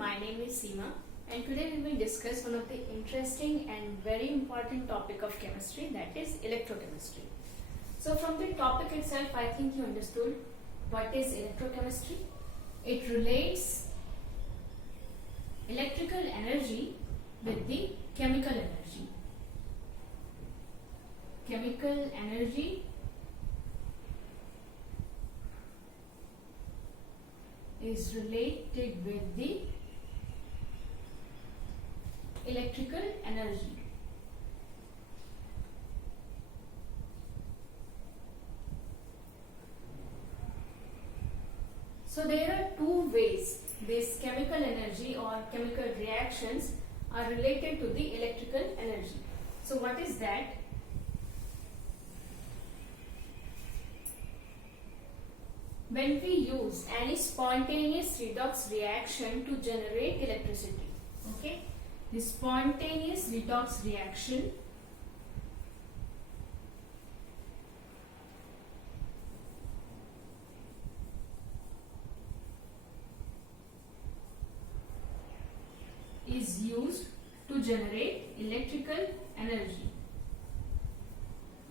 my name is Seema and today we will discuss one of the interesting and very important topic of chemistry, that is electrochemistry. So from the topic itself, I think you understood what is electrochemistry. It relates electrical energy with the chemical energy. Chemical energy is related with the electrical energy. So there are two ways this chemical energy or chemical reactions are related to the electrical energy. So what is that? When we use any spontaneous redox reaction to generate electricity, okay? The spontaneous redox reaction is used to generate electrical energy.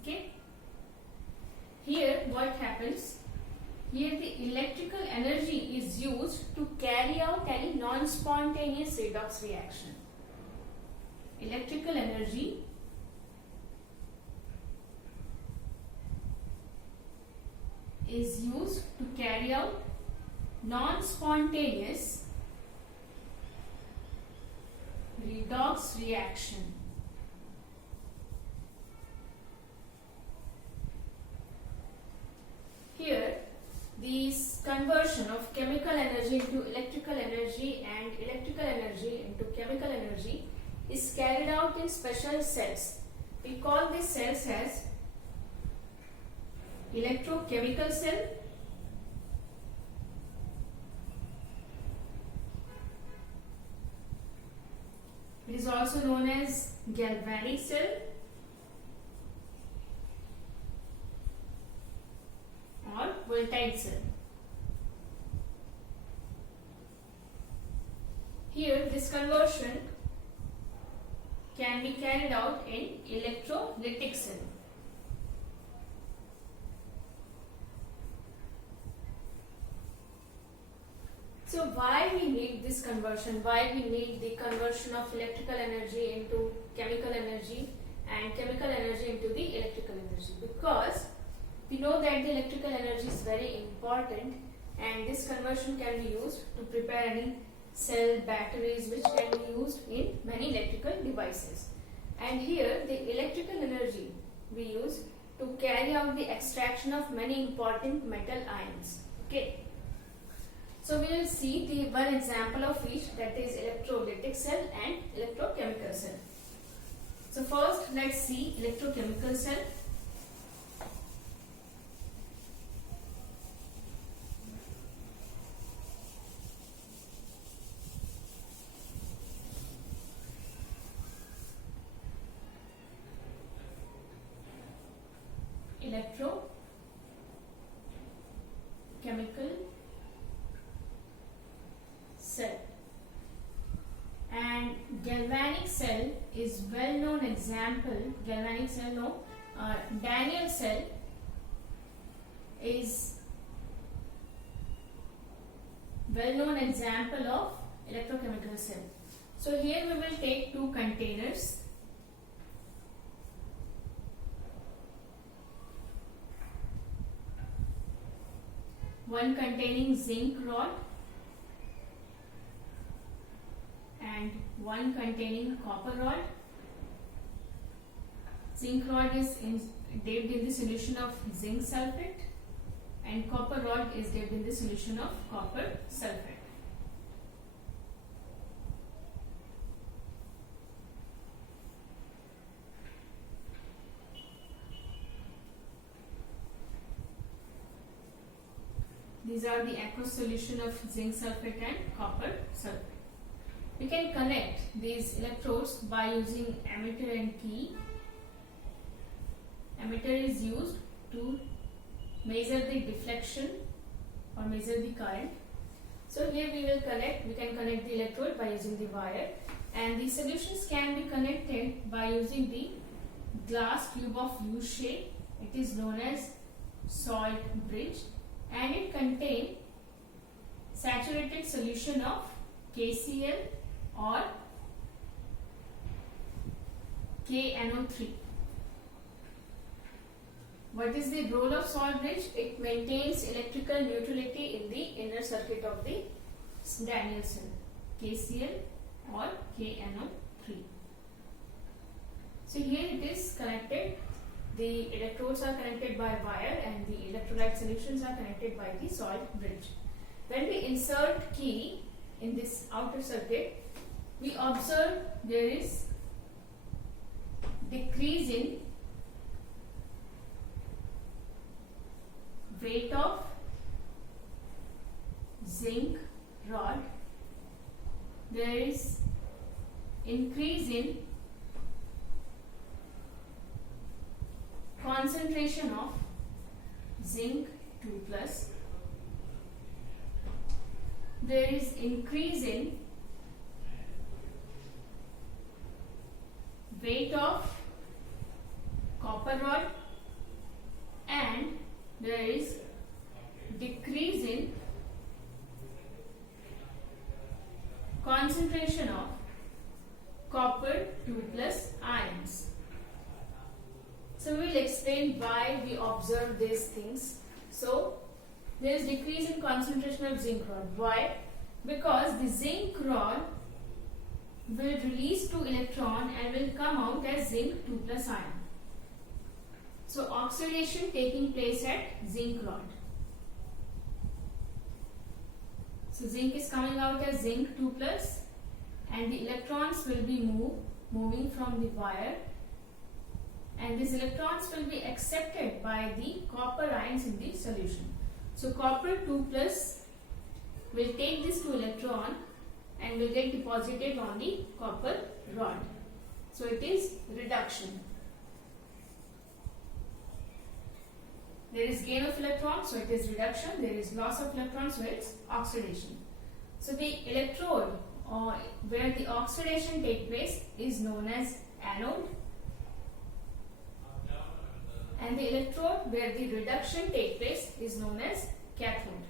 Okay? Here what happens? Here the electrical energy is used to carry out any non-spontaneous redox reaction. Electrical energy is used to carry out non-spontaneous redox reaction. Here, this conversion of chemical energy into electrical energy and electrical energy into chemical energy is carried out in special cells. We call these cells as electrochemical cell, it is also known as galvanic cell, or voltaic cell. Here this conversion can be carried out in electrolytic cell. So why we need this conversion? Why we need the conversion of electrical energy into chemical energy and chemical energy into the electrical energy? Because we know that the electrical energy is very important and this conversion can be used to prepare any cell batteries which can be used in many electrical devices. And here the electrical energy we use to carry out the extraction of many important metal ions. Okay. So we will see the one example of each, that is electrolytic cell and electrochemical cell. So first let's see electrochemical cell. Electrochemical cell, and galvanic cell is well known example. Galvanic cell, no, Daniel cell is well known example of electrochemical cell. So here we will take two containers. One containing zinc rod and one containing copper rod. Zinc rod is dipped in the solution of zinc sulfate and copper rod is dipped in the solution of copper sulfate. These are the aqueous solution of zinc sulfate and copper sulfate. We can connect these electrodes by using ammeter and key. Ammeter is used to measure the deflection or measure the current. So here we can connect the electrode by using the wire, and the solutions can be connected by using the glass tube of U shape. It is known as salt bridge, and it contains saturated solution of KCl or KNO3. What is the role of salt bridge? It maintains electrical neutrality in the inner circuit of the Daniell cell, KCl or KNO3. So here it is connected. The electrodes are connected by wire and the electrolyte solutions are connected by the salt bridge. When we insert key in this outer circuit, we observe there is decrease in weight of zinc rod. There is increase in concentration of zinc 2 plus. There is increase in weight of copper rod, and there is decrease in concentration of copper 2 plus ions. So we will explain why we observe these things. So there is decrease in concentration of zinc rod. Why? Because the zinc rod will release 2 electron and will come out as zinc 2 plus ion. So oxidation taking place at zinc rod. So zinc is coming out as zinc 2 plus, and the electrons will be moving from the wire, and these electrons will be accepted by the copper ions in the solution. So copper 2 plus will take this 2 electron and will get deposited on the copper rod. So it is reduction. There is gain of electrons, so it is reduction. There is loss of electrons, so it's oxidation. So the electrode where the oxidation takes place is known as anode, and the electrode where the reduction takes place is known as cathode.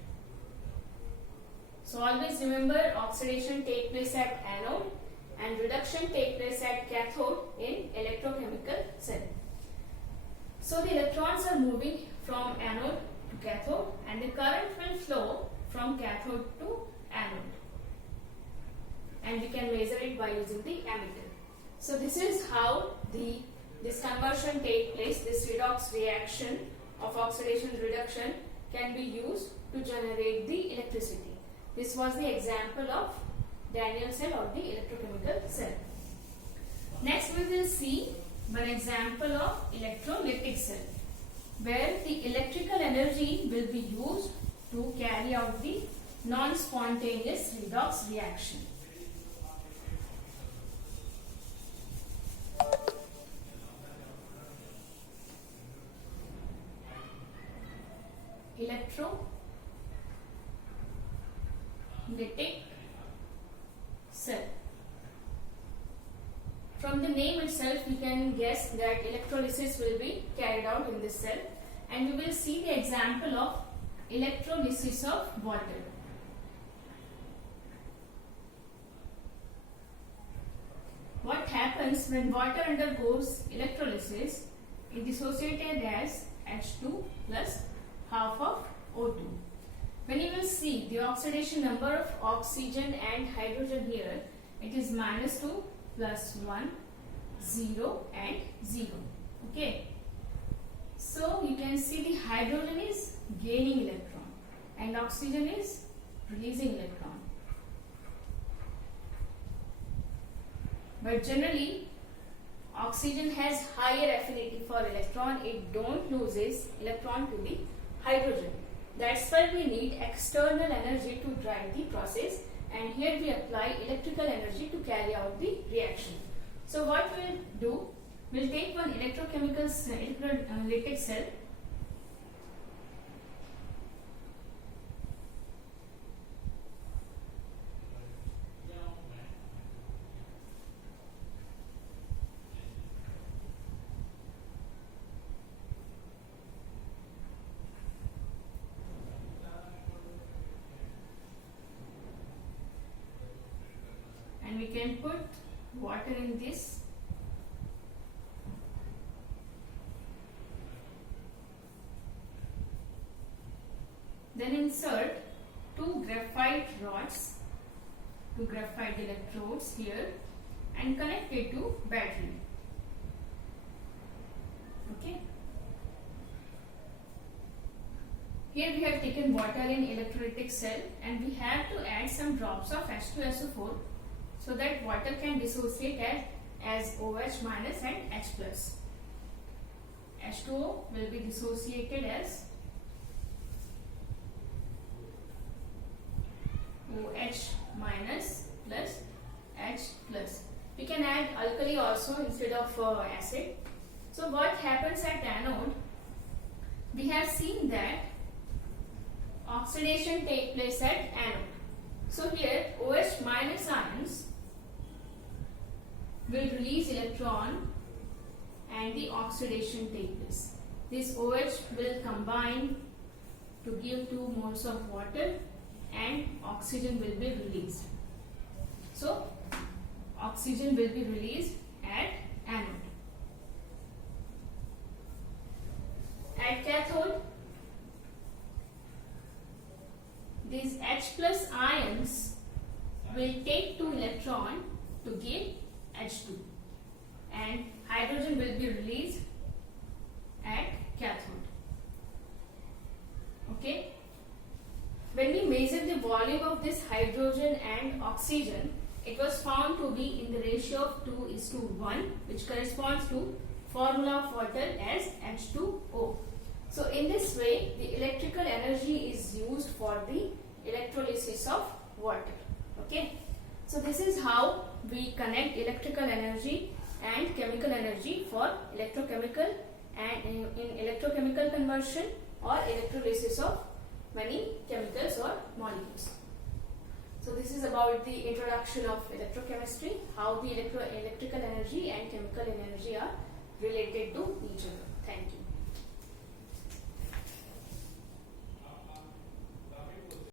So always remember, oxidation takes place at anode and reduction takes place at cathode in electrochemical cell. So the electrons are moving from anode to cathode, and the current will flow from cathode to anode, and we can measure it by using the ammeter. So this is how this conversion takes place. This redox reaction of oxidation reduction can be used to generate the electricity. This was the example of Daniell cell or the electrochemical cell. Next we will see one example of electrolytic cell, where the electrical energy will be used to carry out the non-spontaneous redox reaction. Electrolytic cell. From the name itself, we can guess that electrolysis will be carried out in this cell, and we will see the example of electrolysis of water. What happens when water undergoes electrolysis? It is dissociated as H2 plus half of O2. When you will see the oxidation number of oxygen and hydrogen here, it is -2, +1, 0 and 0. Okay. So you can see the hydrogen is gaining electron and oxygen is releasing electron. But generally, oxygen has higher affinity for electron. It don't loses electron to the hydrogen. That's why we need external energy to drive the process, and here we apply electrical energy to carry out the reaction. So what we'll do, we'll take one electrochemical electrolytic cell. can put water in this. Then insert two graphite rods, two graphite electrodes here, and connect it to battery. Okay. Here we have taken water in electrolytic cell and we have to add some drops of H2SO4 so that water can dissociate as OH minus and H plus. H2O will be dissociated as OH minus plus H plus. We can add alkali also instead of acid. So what happens at anode? We have seen that oxidation take place at anode. So here OH minus ions will release electron and the oxidation take place. This OH will combine to give 2 moles of water and oxygen will be released. So oxygen will be released at anode. At cathode, these H plus ions will take 2 electron to give H2 and hydrogen will be released at cathode. Okay. When we measure the volume of this hydrogen and oxygen, it was found to be in the ratio of 2:1, which corresponds to formula of water as H2O. So in this way, the electrical energy is used for the electrolysis of water. Okay. So this is how we connect electrical energy and chemical energy for electrochemical and in electrochemical conversion or electrolysis of many chemicals or molecules. So this is about the introduction of electrochemistry, how the electrical energy and chemical energy are related to each other. Thank you.